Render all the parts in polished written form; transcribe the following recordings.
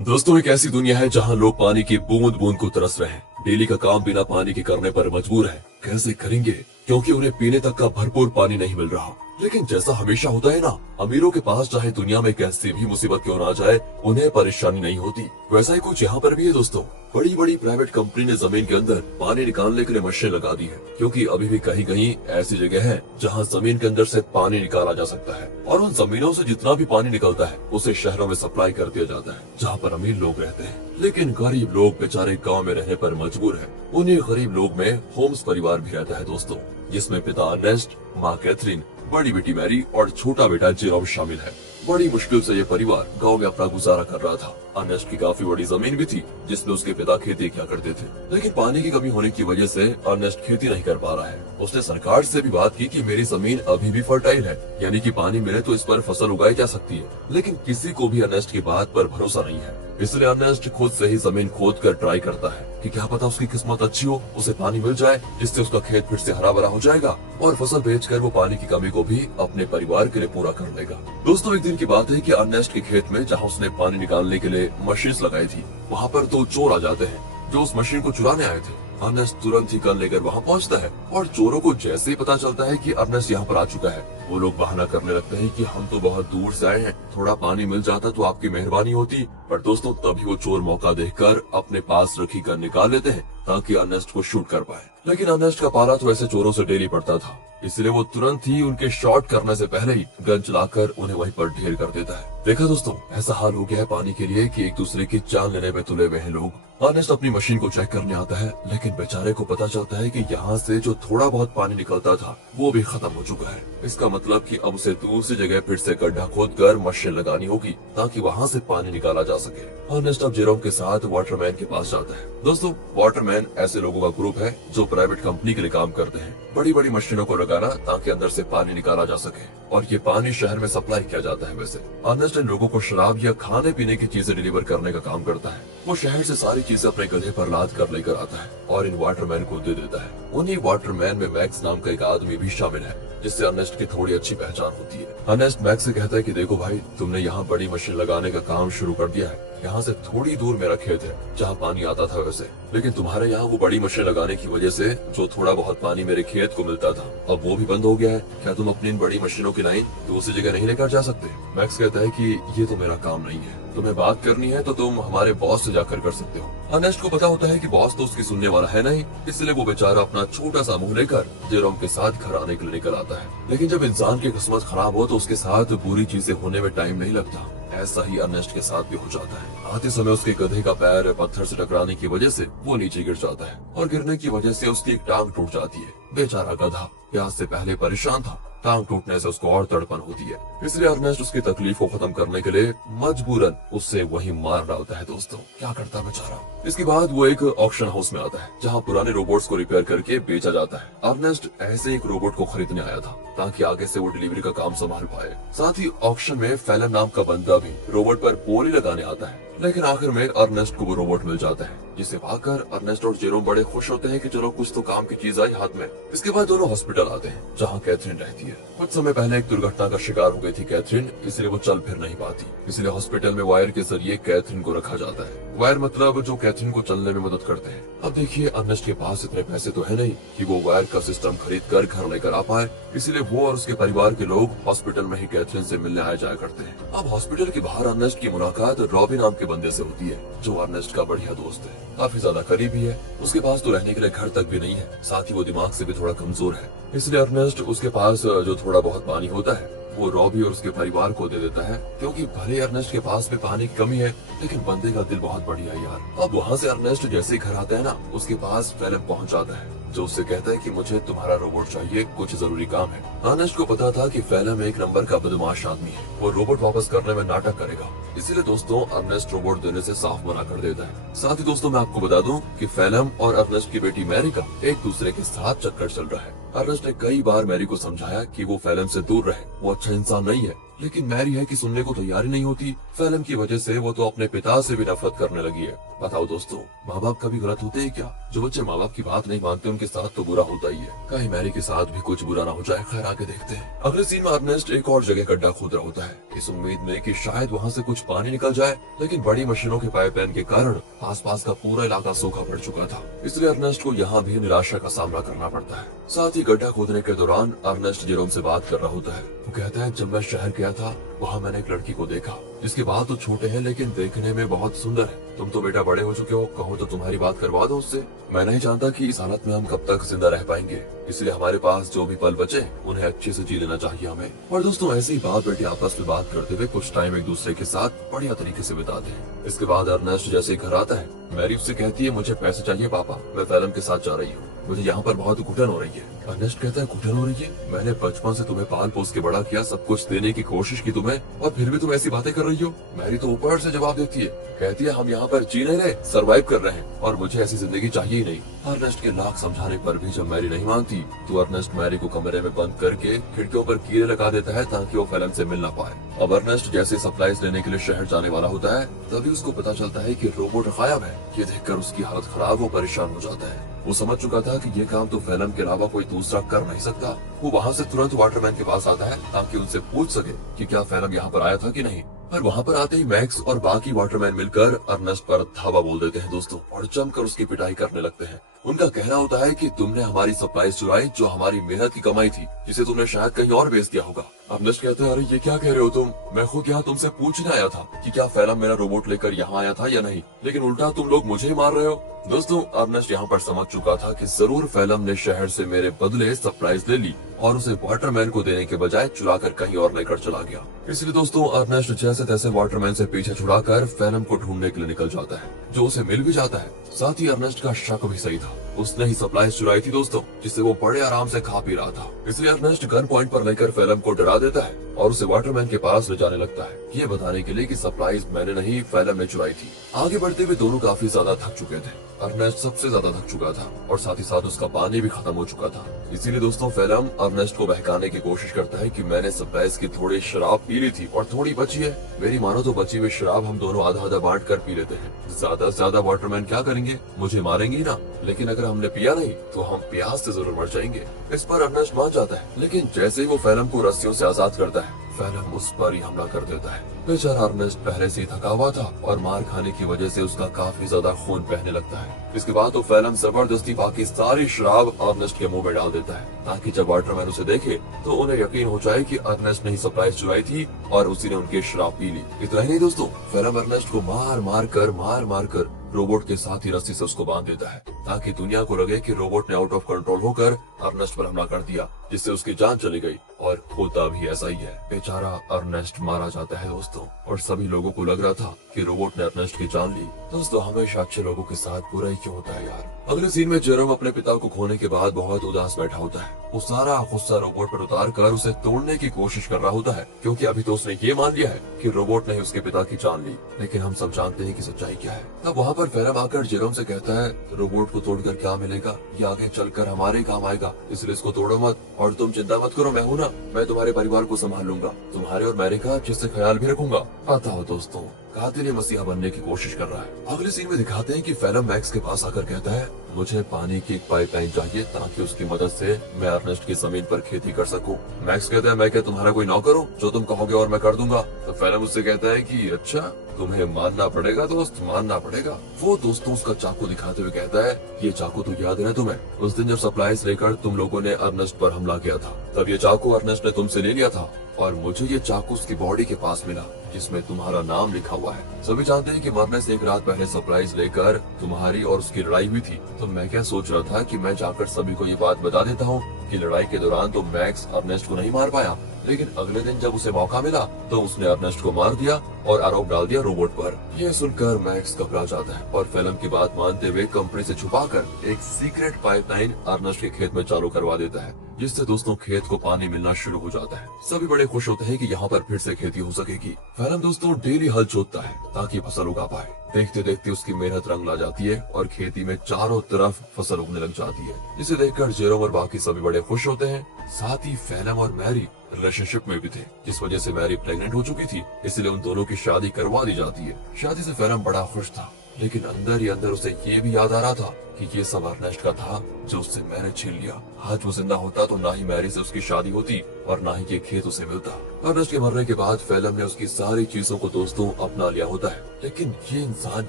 दोस्तों, एक ऐसी दुनिया है जहां लोग पानी की बूंद बूंद को तरस रहे हैं। डेली का काम बिना पानी के करने पर मजबूर है। कैसे करेंगे, क्योंकि उन्हें पीने तक का भरपूर पानी नहीं मिल रहा। लेकिन जैसा हमेशा होता है ना, अमीरों के पास चाहे दुनिया में कैसी भी मुसीबत क्यों ना जाए, उन्हें परेशानी नहीं होती। वैसा ही कुछ यहाँ पर भी है दोस्तों। बड़ी बड़ी प्राइवेट कंपनी ने जमीन के अंदर पानी निकालने के लिए मशीन लगा दी है, क्योंकि अभी भी कहीं कहीं ऐसी जगह है जहाँ जमीन के अंदर से पानी निकाला जा सकता है। और उन जमीनों से जितना भी पानी निकलता है उसे शहरों में सप्लाई कर दिया जाता है, जहाँ पर अमीर लोग रहते हैं। लेकिन गरीब लोग बेचारे गाँव में रहने पर मजबूर है। उन्हीं गरीब लोग में होम्स परिवार भी रहता है दोस्तों, जिसमें पिता अर्नेस्ट, माँ कैथरीन, बड़ी बेटी मैरी और छोटा बेटा जेरोम शामिल है। बड़ी मुश्किल से ये परिवार गांव में अपना गुजारा कर रहा था। अर्नेस्ट की काफी बड़ी जमीन भी थी, जिसमें उसके पिता खेती किया करते थे। लेकिन पानी की कमी होने की वजह से अर्नेस्ट खेती नहीं कर पा रहा है। उसने सरकार से भी बात की कि मेरी जमीन अभी भी फर्टाइल है, यानी कि पानी मिले तो इस पर फसल उगाई जा सकती है। लेकिन किसी को भी अर्नेस्ट की बात पर भरोसा नहीं है। इसलिए अर्नेस्ट खुद से ही जमीन खोद कर ट्राई करता है कि क्या पता उसकी किस्मत अच्छी हो, उसे पानी मिल जाए, जिससे उसका खेत फिर से हरा भरा हो जाएगा और फसल बेचकर वो पानी की कमी को भी अपने परिवार के लिए पूरा कर लेगा। दोस्तों, एक दिन की बात है कि अर्नेस्ट के खेत में जहाँ उसने पानी निकालने के लिए मशीन लगाई थी, वहाँ पर 2 चोर आ जाते हैं जो उस मशीन को चुराने आए थे। अर्नेस्ट तुरंत ही गन लेकर वहाँ पहुँचता है और चोरों को जैसे ही पता चलता है कि अर्नेस्ट यहाँ पर आ चुका है, वो लोग बहाना करने लगते हैं कि हम तो बहुत दूर से आए हैं, थोड़ा पानी मिल जाता तो आपकी मेहरबानी होती। पर दोस्तों, तभी वो चोर मौका देखकर अपने पास रखी गन निकाल लेते हैं ताकि अर्नेस्ट को शूट कर पाए। लेकिन अर्नेस्ट का पाला तो ऐसे चोरों से डेली पड़ता था, इसलिए वो तुरंत ही उनके शॉट करने से पहले ही गन चलाकर उन्हें वहीं पर ढेर कर देता है। देखा दोस्तों, ऐसा हाल हो गया है पानी के लिए कि एक दूसरे की जान लेने में तुले हुए हैं लोग। अर्नेस्ट अपनी मशीन को चेक करने आता है, लेकिन बेचारे को पता चलता है कि यहाँ से जो थोड़ा बहुत पानी निकलता था वो भी खत्म हो चुका है। इसका मतलब कि अब उसे दूसरी जगह फिर से गड्ढा खोद कर मशीन लगानी होगी ताकि वहाँ से पानी निकाला जा सके। अर्नेस्ट अब जेरोम के साथ वाटरमैन के पास जाता है। दोस्तों, वाटरमैन ऐसे लोगों का ग्रुप है जो प्राइवेट कंपनी के लिए काम करते हैं, बड़ी बड़ी मशीनों को लगाना ताकि अंदर से पानी निकाला जा सके और ये पानी शहर में सप्लाई किया जाता है। वैसे अर्नेस्ट इन लोगों को शराब या खाने पीने की चीजें डिलीवर करने का काम करता है। वो शहर से सारी चीजें अपने गधे पर लाद कर लेकर आता है और इन वाटरमैन को दे देता है। उन्हीं वाटरमैन में मैक्स नाम का एक आदमी भी शामिल है, जिससे अर्नेस्ट की थोड़ी अच्छी पहचान होती है। अर्नेस्ट मैक्स से कहता है कि देखो भाई, तुमने यहाँ बड़ी मशीन लगाने का काम शुरू कर दिया है। यहाँ से थोड़ी दूर मेरा खेत है जहाँ पानी आता था वैसे, लेकिन तुम्हारे यहाँ वो बड़ी मशीन लगाने की वजह से जो थोड़ा बहुत पानी मेरे खेत को मिलता था, अब वो भी बंद हो गया है। क्या तुम अपनी इन बड़ी मशीनों की लाइन दूसरी जगह नहीं लेकर जा सकते? मैक्स कहता है कि ये तो मेरा काम नहीं है, तुम्हें बात करनी है तो तुम हमारे बॉस से जाकर कर सकते हो। अर्नेस्ट को पता होता है कि बॉस तो उसकी सुनने वाला है नहीं, इसलिए वो बेचारा अपना छोटा सा मुंह लेकर जेरोम के साथ घर आने के लिए निकल आता है। लेकिन जब इंसान की किस्मत खराब हो तो उसके साथ बुरी चीजें होने में टाइम नहीं लगता। ऐसा ही अर्नेस्ट के साथ भी हो जाता है। आते समय उसके गधे का पैर पत्थर से टकराने की वजह से वो नीचे गिर जाता है और गिरने की वजह से उसकी एक टांग टूट जाती है। बेचारा गधा प्यास से पहले परेशान था, टांग टूटने से उसको और तड़पन होती है, इसलिए अर्नेस्ट उसकी तकलीफ को खत्म करने के लिए मजबूरन उससे वही मार डालता है। दोस्तों, क्या करता बेचारा। इसके बाद वो एक ऑक्शन हाउस में आता है जहाँ पुराने रोबोट्स को रिपेयर करके बेचा जाता है। अर्नेस्ट ऐसे एक रोबोट को खरीदने आया था ताकि आगे से वो डिलीवरी का काम संभाल पाए। साथ ही ऑक्शन में फैलन नाम का बंदा भी रोबोट पर बोली लगाने आता है, लेकिन आखिर में अर्नेस्ट को वो रोबोट मिल जाता है, जिसे पाकर अर्नेस्ट और जेरोम बड़े खुश होते हैं कि चलो कुछ तो काम की चीज आई हाथ में। इसके बाद दोनों हॉस्पिटल आते हैं जहाँ कैथरीन रहती है। कुछ समय पहले एक दुर्घटना का शिकार हो गई थी कैथरीन, इसलिए वो चल फिर नहीं पाती। इसलिए हॉस्पिटल में वायर के जरिए कैथरीन को रखा जाता है। वायर मतलब जो कैथरीन को चलने में मदद करते हैं। अब देखिए, अर्नेस्ट के पास इतने पैसे तो है नहीं कि वो वायर का सिस्टम खरीद कर घर लेकर आ पाए, इसलिए वो और उसके परिवार के लोग हॉस्पिटल में ही कैथरीन से मिलने आया जाया करते हैं। अब हॉस्पिटल के बाहर अर्नेस्ट की मुलाकात रॉबी नाम के बंदे से होती है, जो अर्नेस्ट का बढ़िया दोस्त है, काफी ज्यादा करीबी है। उसके पास तो रहने के लिए घर तक भी नहीं है, साथ ही वो दिमाग से भी थोड़ा कमजोर है, इसलिए अर्नेस्ट उसके पास जो थोड़ा बहुत पानी होता है वो रॉबी और उसके परिवार को दे देता है, क्योंकि भले अर्नेस्ट के पास में पानी की कमी है, लेकिन बंदे का दिल बहुत बढ़िया है यार। अब वहाँ से अर्नेस्ट जैसे ही घर आता है ना, उसके पास फैलन पहुँच जाता है, जो उससे कहता है कि मुझे तुम्हारा रोबोट चाहिए, कुछ जरूरी काम है। अर्नेस्ट को पता था कि फैलन एक नंबर का बदमाश आदमी है, वो रोबोट वापस करने में नाटक करेगा, इसीलिए दोस्तों अर्नेस्ट रोबोट देने से साफ मना कर देता है। साथ ही दोस्तों, मैं आपको बता दूं कि फैलन और अर्नेस्ट की बेटी मैरी का एक दूसरे के साथ चक्कर चल रहा है। अर्नेस्ट ने कई बार मैरी को समझाया कि वो फैलन से दूर रहे, वो अच्छा इंसान नहीं है, लेकिन मैरी है कि सुनने को तैयार ही नहीं होती। फिल्म की वजह से वो तो अपने पिता से भी नफरत करने लगी है। बताओ दोस्तों, माँ बाप कभी गलत होते हैं क्या? जो बच्चे माँ बाप की बात नहीं मानते उनके साथ तो बुरा होता ही है। कहीं मैरी के साथ भी कुछ बुरा ना हो जाए। खैर आगे देखते हैं। अगले सीन में अर्नेस्ट एक और जगह गड्ढा खोद रहा होता है, इस उम्मीद में कि शायद वहाँ से कुछ पानी निकल जाए, लेकिन बड़ी मशीनों के पाइपलाइन के कारण आसपास का पूरा इलाका सूखा पड़ चुका था। इसलिए अर्नेस्ट को यहाँ भी निराशा का सामना करना पड़ता है। साथ ही गड्ढा खोदने के दौरान अर्नेस्ट जेरोम से बात कर रहा होता है। वो कहता है, जब मैं शहर गया था वहाँ मैंने एक लड़की को देखा जिसके बाल तो छोटे हैं लेकिन देखने में बहुत सुंदर है। तुम तो बेटा बड़े हो चुके हो, कहो तो तुम्हारी बात करवा दो उससे। मैं नहीं जानता कि इस हालत में हम कब तक जिंदा रह पाएंगे, इसलिए हमारे पास जो भी पल बचे उन्हें अच्छे से जी लेना चाहिए हमें। और दोस्तों ऐसे ही बात बेटे आपस में बात करते हुए कुछ टाइम एक दूसरे के साथ बढ़िया तरीके से बिताते हैं। इसके बाद अर्नेस्ट जैसे घर आता है, मैरी उससे कहती है, मुझे पैसे चाहिए पापा, मैं फिल्म के साथ जा रही हूँ, मुझे यहाँ पर बहुत घुटन हो रही है। अर्नेस्ट कहता है, घुटन हो रही है? मैंने बचपन से तुम्हें पाल पोस के बड़ा किया, सब कुछ देने की कोशिश की तुम्हें, और फिर भी तुम ऐसी बातें कर रही हो। मैरी तो ऊपर से जवाब देती है, कहती है, हम यहाँ पर जी नहीं रहे, सर्वाइव कर रहे हैं और मुझे ऐसी जिंदगी चाहिए ही नहीं। अर्नेस्ट के लाख समझाने पर भी जब मैरी नहीं मानती तो अर्नेस्ट मैरी को कमरे में बंद करके खिड़कियों पर कीड़े लगा देता है ताकि वो फिल्म से मिल ना पाए। अब अर्नेस्ट जैसे सप्लाईज लेने के लिए शहर जाने वाला होता है, तभी उसको पता चलता है कि रोबोट गायब है। ये देखकर उसकी हालत खराब, वो परेशान हो जाता है। वो समझ चुका था कि ये काम तो फिल्म के अलावा कोई दूसरा कर नहीं सकता। वो वहाँ से तुरंत वाटरमैन के पास आता है ताकि उनसे पूछ सके कि क्या फिल्म यहाँ पर आया था कि नहीं। पर वहाँ पर आते ही मैक्स और बाकी वाटरमैन मिलकर अर्नेस्ट पर धावा बोल देते हैं दोस्तों, और जमकर उसकी पिटाई करने लगते हैं। उनका कहना होता है कि तुमने हमारी सप्लाईज चुराई, जो हमारी मेहनत की कमाई थी, जिसे तुमने शायद कहीं और बेच दिया होगा। अर्नेस्ट कहते हैं, अरे ये क्या कह रहे हो तुम? मैं खुद यहाँ तुमसे पूछने आया था कि क्या फिल्म मेरा रोबोट लेकर यहाँ आया था या नहीं, लेकिन उल्टा तुम लोग मुझे ही मार रहे हो। दोस्तों अर्नेस्ट यहाँ पर समझ चुका था कि जरूर फिल्म ने शहर से मेरे बदले सप्लाईज ले ली और उसे वाटरमैन को देने के बजाय चुराकर कहीं और लेकर चला गया। इसलिए दोस्तों अर्नेस्ट जैसे तैसे वाटरमैन से पीछे छुड़ाकर फिल्म को ढूंढने के लिए निकल जाता है, जो उसे मिल भी जाता है। साथ ही अर्नेस्ट का शक भी सही था, उसने ही सप्लाईज चुराई थी दोस्तों, जिससे वो बड़े आराम से खा पी रहा था। इसलिए अर्नेस्ट गन पॉइंट पर लेकर फिल्म को डरा देता है और उसे वाटरमैन के पास ले जाने लगता है, ये बताने के लिए कि सप्लाईज मैंने नहीं फिल्म ने चुराई थी। आगे बढ़ते हुए दोनों काफी ज्यादा थक चुके थे। अर्नेस्ट सबसे ज्यादा थक चुका था और साथ ही साथ उसका पानी भी खत्म हो चुका था। इसीलिए दोस्तों फिल्म अर्नेस्ट को बहकाने की कोशिश करता है कि मैंने सप्लाईज की थोड़ी शराब पी ली थी और थोड़ी बची है, मेरी मानो तो बची हुई शराब हम दोनों आधा आधा बांट कर पी लेते हैं। ज्यादा से ज्यादा वाटरमैन क्या करेंगे, मुझे मारेंगे ही ना, लेकिन अगर हमने पिया नहीं तो हम प्यास से जरूर मर जाएंगे। इस पर अर्नेस्ट मान जाता है, लेकिन जैसे ही वो फिल्म को रस्सियों से आजाद करता है, फिल्म उस पर ही हमला कर देता है। बेचारा अर्नेस्ट पहले से ही थका हुआ था और मार खाने की वजह से उसका काफी ज्यादा खून बहने लगता है। इसके बाद तो फिल्म जबरदस्ती बाकी सारी शराब अर्नेस्ट के मुंह में डाल देता है, ताकि जब वाटरमैन उसे देखे तो उन्हें यकीन हो जाए कि अर्नेस्ट ने ही सप्लाईज चुराई थी और उसी ने उनकी शराब पी ली। इतना ही नहीं दोस्तों, फिल्म अर्नेस्ट को मार मार कर रोबोट के साथ ही रस्सी से उसको बांध देता है, ताकि दुनिया को लगे कि रोबोट ने आउट ऑफ कंट्रोल होकर अर्नेस्ट पर हमला कर दिया, जिससे उसकी जान चली गई। और होता भी ऐसा ही है, बेचारा अर्नेस्ट मारा जाता है दोस्तों, और सभी लोगों को लग रहा था कि रोबोट ने अर्नेस्ट की जान ली। दोस्तों हमेशा अच्छे लोगों के साथ बुरा ही क्यों होता है यार। अगले सीन में जेरोम अपने पिता को खोने के बाद बहुत उदास बैठा होता है। वो सारा गुस्सा रोबोट पर उतार कर उसे तोड़ने की कोशिश कर रहा होता है, क्योंकि अभी तो उसने ये मान लिया है कि रोबोट ने ही उसके पिता की जान ली। लेकिन हम सब जानते हैं कि सच्चाई क्या है। तब वहाँ पर फिल्म आकर जेरोम से कहता है, रोबोट को तोड़कर क्या मिलेगा, ये आगे चलकर हमारे काम आएगा, इसलिए इसको तोड़ो मत, और तुम चिंता मत करो, मैं हूँ ना, मैं तुम्हारे परिवार को संभाल लूंगा, तुम्हारे और मेरे का अच्छे से ख्याल भी रखूंगा। पता हो दोस्तों, कातिल मसीहा बनने की कोशिश कर रहा है। अगले सीन में दिखाते हैं कि फिल्म मैक्स के पास आकर कहता है, मुझे पानी की एक पाइपलाइन चाहिए ताकि उसकी मदद से मैं अर्नेस्ट की जमीन पर खेती कर सकूं। मैक्स कहता है, मैं क्या तुम्हारा कोई नौकर हूँ, जो तुम कहोगे और मैं कर दूंगा। तो फिल्म उससे कहता है कि अच्छा, तुम्हें मानना पड़ेगा दोस्त, मानना पड़ेगा। वो दोस्तों उसका चाकू दिखाते हुए कहता है, ये चाकू तो याद है ना तुम्हें, उस दिन जब सप्लाईज लेकर तुम लोगों ने अर्नेस्ट पर हमला किया था, तब ये चाकू अर्नेस्ट ने तुमसे ले लिया था और मुझे ये चाकू उसकी बॉडी के पास मिला जिसमें तुम्हारा नाम लिखा हुआ है। सभी जानते हैं कि मरने से एक रात पहले सप्लाईज लेकर तुम्हारी और उसकी लड़ाई हुई थी। तो मैं क्या सोच रहा था कि मैं जाकर सभी को ये बात बता देता हूँ कि लड़ाई के दौरान तो मैक्स अर्नेस्ट को नहीं मार पाया, लेकिन अगले दिन जब उसे मौका मिला तो उसने अर्नेस्ट को मार दिया और आरोप डाल दिया रोबोट पर। यह सुनकर मैक्स घबरा जाता है और फिल्म की बात मानते हुए कंपनी से छुपाकर एक सीक्रेट पाइपलाइन अर्नेस्ट के खेत में चालू करवा देता है, जिससे दोस्तों खेत को पानी मिलना शुरू हो जाता है। सभी बड़े खुश होते हैं कि यहाँ पर फिर से खेती हो सकेगी। फिल्म दोस्तों डेली हल जोतता है ताकि फसल उगा पाए। देखते देखते उसकी मेहनत रंग ला जाती है और खेती में चारों तरफ फसल उगने लग जाती है, जिसे देखकर जेरोम और बाकी सभी बड़े खुश होते हैं। साथ ही फेलम और मैरी रिलेशनशिप में भी थे, जिस वजह से मैरी प्रेग्नेंट हो चुकी थी, इसलिए उन दोनों की शादी करवा दी जाती है। शादी से फेलम बड़ा खुश था, लेकिन अंदर ही अंदर उसे ये भी याद आ रहा था कि ये सब अर्नेस्ट का था जो उससे मैंने छीन लिया। आज वो जिंदा होता तो ना ही मैरी से उसकी शादी होती और ना ही ये खेत उसे मिलता। अर्नेस्ट के मरने के बाद फेलम ने उसकी सारी चीजों को दोस्तों अपना लिया होता है, लेकिन ये इंसान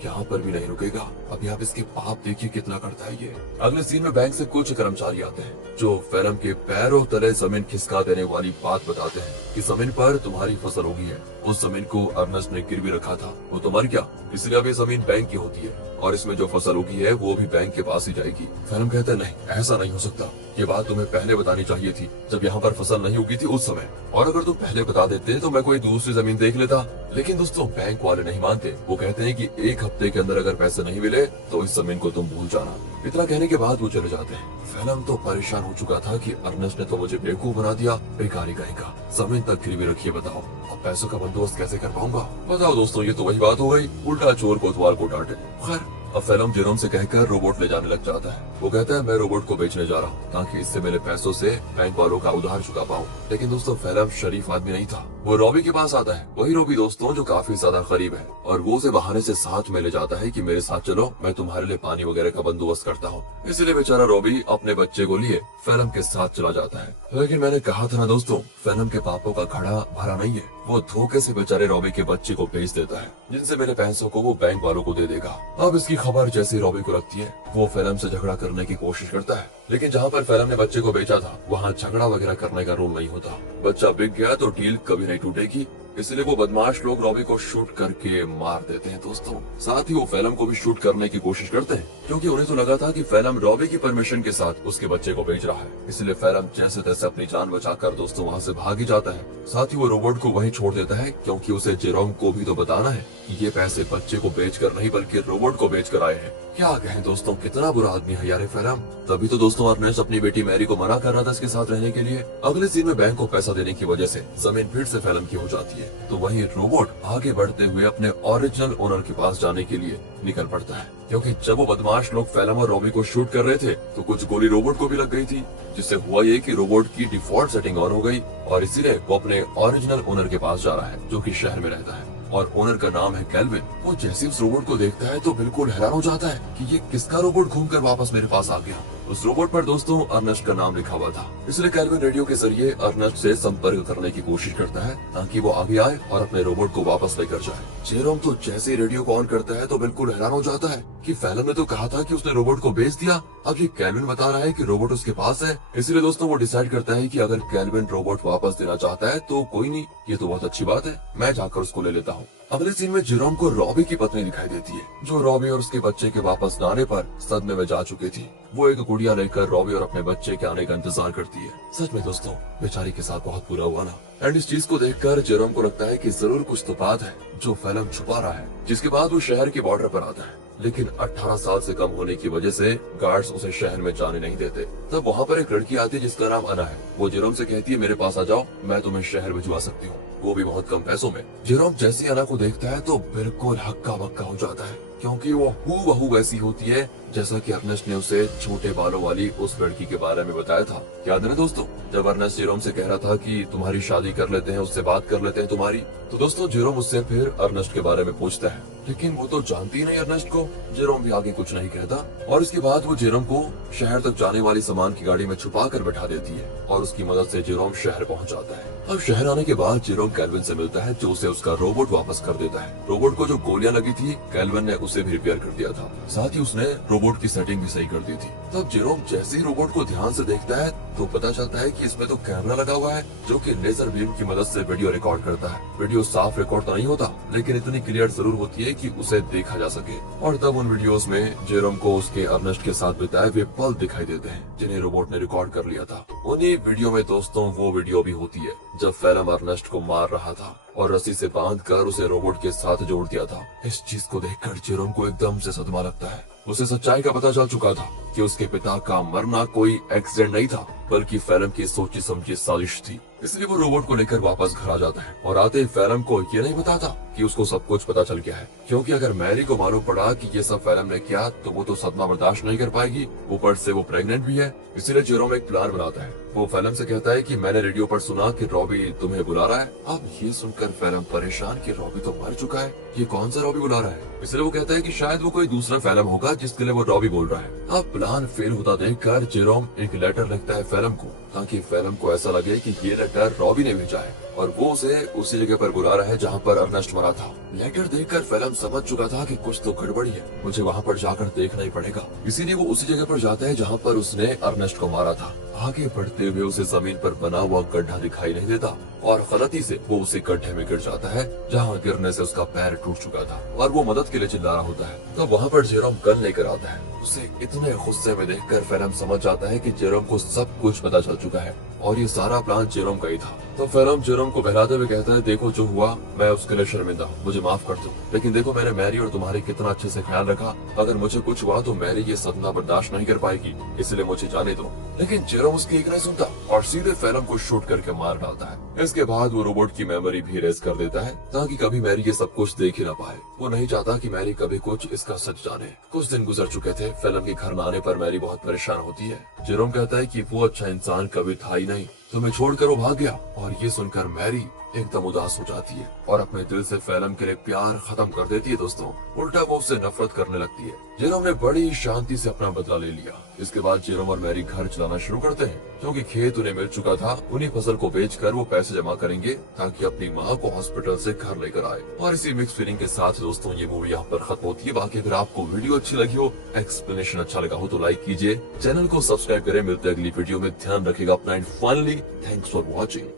यहाँ पर भी नहीं रुकेगा। अभी आप इसके पाप देखिए कितना करता है ये। अगले सीन में बैंक से कुछ कर्मचारी आते हैं जो फेलम के पैरों तले जमीन खिसका देने वाली बात बताते हैं कि जमीन पर तुम्हारी फसल होगी है। उस जमीन को अर्नेस्ट ने गिरवी रखा था, वो तो मर गया, इसलिए अब ये जमीन बैंक की होती है और इसमें जो फसल होगी है वो भी बैंक के पास ही जाएगी। फेलम कहते नहीं, ऐसा नहीं हो सकता, ये बात तुम्हें पहले बतानी चाहिए थी जब यहाँ पर फसल नहीं उगी थी उस समय, और अगर तुम पहले बता देते तो मैं कोई दूसरी जमीन देख लेता। लेकिन दोस्तों बैंक वाले नहीं मानते, वो कहते हैं कि 1 हफ्ते के अंदर अगर पैसे नहीं मिले तो इस जमीन को तुम भूल जाना। इतना कहने के बाद वो चले जाते हैं। फेलम तो परेशान हो चुका था कि अर्नेस्ट ने तो मुझे बेवकूफ बना दिया, बेकारी कहेगा, जमीन तक गिरवी रखिए, बताओ अब पैसों का बंदोबस्त कैसे कर पाऊंगा। बताओ दोस्तों, ये तो वही बात हो गई, उल्टा चोर कोतवाल को डांटे। खैर अब फेलम जेरोम से कहकर रोबोट ले जाने लग जाता है। वो कहता है मैं रोबोट को बेचने जा रहा हूँ ताकि इससे मेरे पैसों से बैंक वालों का उधार चुका पाऊँ। लेकिन दोस्तों फेलम शरीफ आदमी नहीं था, वो रॉबी के पास आता है, वही रॉबी दोस्तों जो काफी ज्यादा गरीब है, और वो उसे बहाने से साथ में ले जाता है कि मेरे साथ चलो, मैं तुम्हारे लिए पानी वगैरह का बंदोबस्त करता हूँ। इसलिए बेचारा रॉबी अपने बच्चे को लिए फेलम के साथ चला जाता है। लेकिन मैंने कहा था ना दोस्तों, फेलम के पापों का घड़ा भरा नहीं है। वो धोखे से बेचारे रॉबी के बच्चे को बेच देता है, जिनसे मेरे पैसों को वो बैंक वालों को दे देगा। अब इसकी खबर जैसे रॉबी को लगती है, वो फेलम से झगड़ा करने की कोशिश करता है, लेकिन जहाँ पर फेलम ने बच्चे को बेचा था वहाँ झगड़ा वगैरह करने का रूल नहीं होता। बच्चा बिक गया तो डील कभी नहीं टूटेगी, इसलिए वो बदमाश लोग रॉबी को शूट करके मार देते हैं दोस्तों। साथ ही वो फेलम को भी शूट करने की कोशिश करते हैं, क्योंकि उन्हें तो लगा था कि फेलम रॉबी की परमिशन के साथ उसके बच्चे को बेच रहा है। इसलिए फेलम जैसे तैसे अपनी जान बचाकर दोस्तों वहाँ से भाग ही जाता है। साथ ही वो रोबोट को वहीं छोड़ देता है, क्योंकि उसे जेरोम को भी तो बताना है कि ये पैसे बच्चे को बेचकर नहीं बल्कि रोबोट को बेचकर आए हैं। क्या कहें दोस्तों, कितना बुरा आदमी है यार फेलम। तभी तो दोस्तों अर्नेस्ट अपनी बेटी मैरी को मना कर रहा था इसके साथ रहने के लिए। अगले सीन में बैंक को पैसा देने की वजह से जमीन फिर से फेलम की हो जाती है, तो वही रोबोट आगे बढ़ते हुए अपने ओरिजिनल ओनर के पास जाने के लिए निकल पड़ता है, क्योंकि जब वो बदमाश लोग फेलम और रॉबी को शूट कर रहे थे तो कुछ गोली रोबोट को भी लग गई थी, जिससे हुआ ये कि रोबोट की डिफॉल्ट सेटिंग ऑन हो गई और इसीलिए वो अपने ओरिजिनल ओनर के पास जा रहा है जो कि शहर में रहता है, और ओनर का नाम है कैल्विन। वो जैसे उस रोबोट को देखता है तो बिल्कुल हैरान हो जाता है कि ये किसका रोबोट घूमकर वापस मेरे पास आ गया। उस रोबोट पर दोस्तों अर्नेस्ट का नाम लिखा हुआ था, इसलिए कैल्विन रेडियो के जरिए अर्नेस्ट से संपर्क करने की कोशिश करता है ताकि वो आगे आए और अपने रोबोट को वापस लेकर जाए। जेरोम तो जैसे ही रेडियो को ऑन करता है तो बिल्कुल हैरान हो जाता है कि फेलम ने तो कहा था कि उसने रोबोट को बेच दिया, अब ये कैल्विन बता रहा है कि रोबोट उसके पास है। इसलिए दोस्तों वो डिसाइड करता है कि अगर कैल्विन रोबोट वापस देना चाहता है तो कोई नहीं, ये तो बहुत अच्छी बात है, मैं जाकर उसको ले लेता हूँ। अगले सीन में जेरोम को रॉबी की पत्नी दिखाई देती है, जो रॉबी और उसके बच्चे के वापस न आने पर सदमे में जा चुकी थी। वो एक गुड़िया लेकर रॉबी और अपने बच्चे के आने का इंतजार करती है। सच में दोस्तों बेचारी के साथ बहुत बुरा हुआ ना। एंड इस चीज को देखकर जेरोम को लगता है कि जरूर कुछ तो बात है जो फेलम छुपा रहा है। जिसके बाद वो शहर के बॉर्डर पर आता है, लेकिन 18 साल से कम होने की वजह से गार्ड्स उसे शहर में जाने नहीं देते। तब वहाँ पर एक लड़की आती है जिसका नाम अना है। वो जेरोम से कहती है मेरे पास आ जाओ, मैं तुम्हें शहर भिजवा सकती हूँ, वो भी बहुत कम पैसों में। जेरोम जैसी अना को देखता है तो बिल्कुल हक्का बक्का हो जाता है, क्योंकि वो हूबहू वैसी होती है जैसा कि अर्नेस्ट ने उसे छोटे बालों वाली उस लड़की के बारे में बताया था। याद है ना दोस्तों, जब अर्नेस्ट जेरोम से कह रहा था कि तुम्हारी शादी कर लेते हैं, उससे बात कर लेते हैं तुम्हारी, तो दोस्तों जेरोम उससे फिर अर्नेस्ट के बारे में पूछता है, लेकिन वो तो जानती नहीं अर्नेस्ट को। जेरोम भी आगे कुछ नहीं कहता और इसके बाद वो जेरोम को शहर तक जाने वाली सामान की गाड़ी में छुपा कर बैठा देती है और उसकी मदद से जेरोम शहर पहुंच जाता है। अब शहर आने के बाद जेरोम कैल्विन से मिलता है, जो उसे उसका रोबोट वापस कर देता है। रोबोट को जो गोलियां लगी थी कैल्विन ने उसे भी रिपेयर कर दिया था, साथ ही उसने रोबोट की सेटिंग भी सही कर दी थी। तब जेरोम जैसे ही रोबोट को ध्यान से देखता है तो पता चलता है कि इसमें तो कैमरा लगा हुआ है जो कि लेजर बीम की मदद से वीडियो रिकॉर्ड करता है। वीडियो साफ रिकॉर्ड तो नहीं होता, लेकिन इतनी क्लियर जरूर होती है कि उसे देखा जा सके। और तब उन वीडियोस में जेरोम को उसके अर्नेस्ट के साथ बिताए वे पल दिखाई देते हैं जिन्हें रोबोट ने रिकॉर्ड कर लिया था। उन्हीं वीडियो में दोस्तों वो वीडियो भी होती है जब फेलम अर्नेस्ट को मार रहा था और रस्सी से बांधकर उसे रोबोट के साथ जोड़ दिया था। इस चीज को देखकर जेरोम को एकदम से सदमा लगता है उसे सच्चाई का पता चल चुका था कि उसके पिता का मरना कोई एक्सीडेंट नहीं था, बल्कि फेलम की सोची समझी साजिश थी। इसलिए वो रोबोट को लेकर वापस घर आ जाता है और आते ही फेलम को ये नहीं बताता कि उसको सब कुछ पता चल गया है, क्योंकि अगर मैरी को मालूम पड़ा कि ये सब फेलम ने किया तो वो तो सदमा बर्दाश्त नहीं कर पाएगी। ऊपर से वो प्रेग्नेंट भी है। इसीलिए जेरोम एक प्लान बनाता है। वो फेलम से कहता है कि मैंने रेडियो पर सुना कि रॉबी तुम्हें बुला रहा है। अब ये सुनकर फेलम परेशान कि रॉबी तो मर चुका है, ये कौन सा रॉबी बुला रहा है। इसलिए वो कहता है कि शायद वो कोई दूसरा फेलम होगा जिसके लिए वो रॉबी बोल रहा है। अब प्लान फेल होता देखकर जेरोम एक लेटर लिखता है फेलम को, ताकि फेलम को ऐसा लगे कि ये लेटर रॉबी ने भेजा है और वो उसे उसी जगह पर बुला रहा है जहाँ पर अर्नेस्ट मरा था। लेटर देखकर फेलम समझ चुका था कि कुछ तो गड़बड़ी है, मुझे वहाँ पर जाकर देखना ही पड़ेगा। इसीलिए वो उसी जगह पर जाता है जहाँ पर उसने अर्नेस्ट को मारा था। आगे बढ़ते हुए उसे जमीन पर बना हुआ गड्ढा दिखाई नहीं देता और गलती से वो उसी गड्ढे में गिर जाता है जहाँ गिरने से उसका पैर टूट चुका था और वो मदद के लिए चिल्ला रहा होता है। तो वहाँ पर जेरोम गन लेकर आता है। उसे इतने गुस्से में देखकर फेलम समझ जाता है कि जेरोम को सब कुछ पता चल चुका है और ये सारा प्लान जेरोम का ही था। तो फेलम जेरोम को बहलाते हुए कहता है, देखो जो हुआ मैं उसके लिए शर्मिंदा हूँ, मुझे माफ कर दो, लेकिन देखो मैंने मैरी और तुम्हारे कितना अच्छे से ख्याल रखा। अगर मुझे कुछ हुआ तो मैरी ये सदमा बर्दाश्त नहीं कर पाएगी, इसलिए मुझे जाने दो। लेकिन जेरोम उसकी एक नहीं सुनता और सीधे फेलम को शूट करके मार डालता है। इसके बाद वो रोबोट की मेमोरी भी रेज कर देता है ताकि कभी मैरी ये सब कुछ देख ही ना पाए। वो नहीं चाहता कि मैरी कभी कुछ इसका सच जाने। कुछ दिन गुजर चुके थे। फेलम के घर न आने पर मैरी बहुत परेशान होती है। जेरोम कहता है कि वो अच्छा इंसान कभी था ही नहीं, तुम्हें छोड़कर वो भाग गया। और ये सुनकर मैरी एकदम उदास हो जाती है और अपने दिल से फेलम के लिए प्यार खत्म कर देती है। दोस्तों, उल्टा वो उससे नफरत करने लगती है। जेरोम ने बड़ी शांति से अपना बदला ले लिया। इसके बाद जेरोम और मैरी घर चलाना शुरू करते हैं, क्योंकि खेत उन्हें मिल चुका था। उन्हीं फसल को बेचकर वो पैसे जमा करेंगे ताकि अपनी माँ को हॉस्पिटल से घर लेकर आए। और इसी मिक्स फीलिंग के साथ दोस्तों ये मूवी यहाँ पर खत्म होती है। बाकी अगर आपको वीडियो अच्छी लगी हो, एक्सप्लेनेशन अच्छा लगा हो तो लाइक कीजिए, चैनल को सब्सक्राइब करें। मिलते हैं अगली वीडियो में। ध्यान रखिएगा अपना and finally thanks for watching.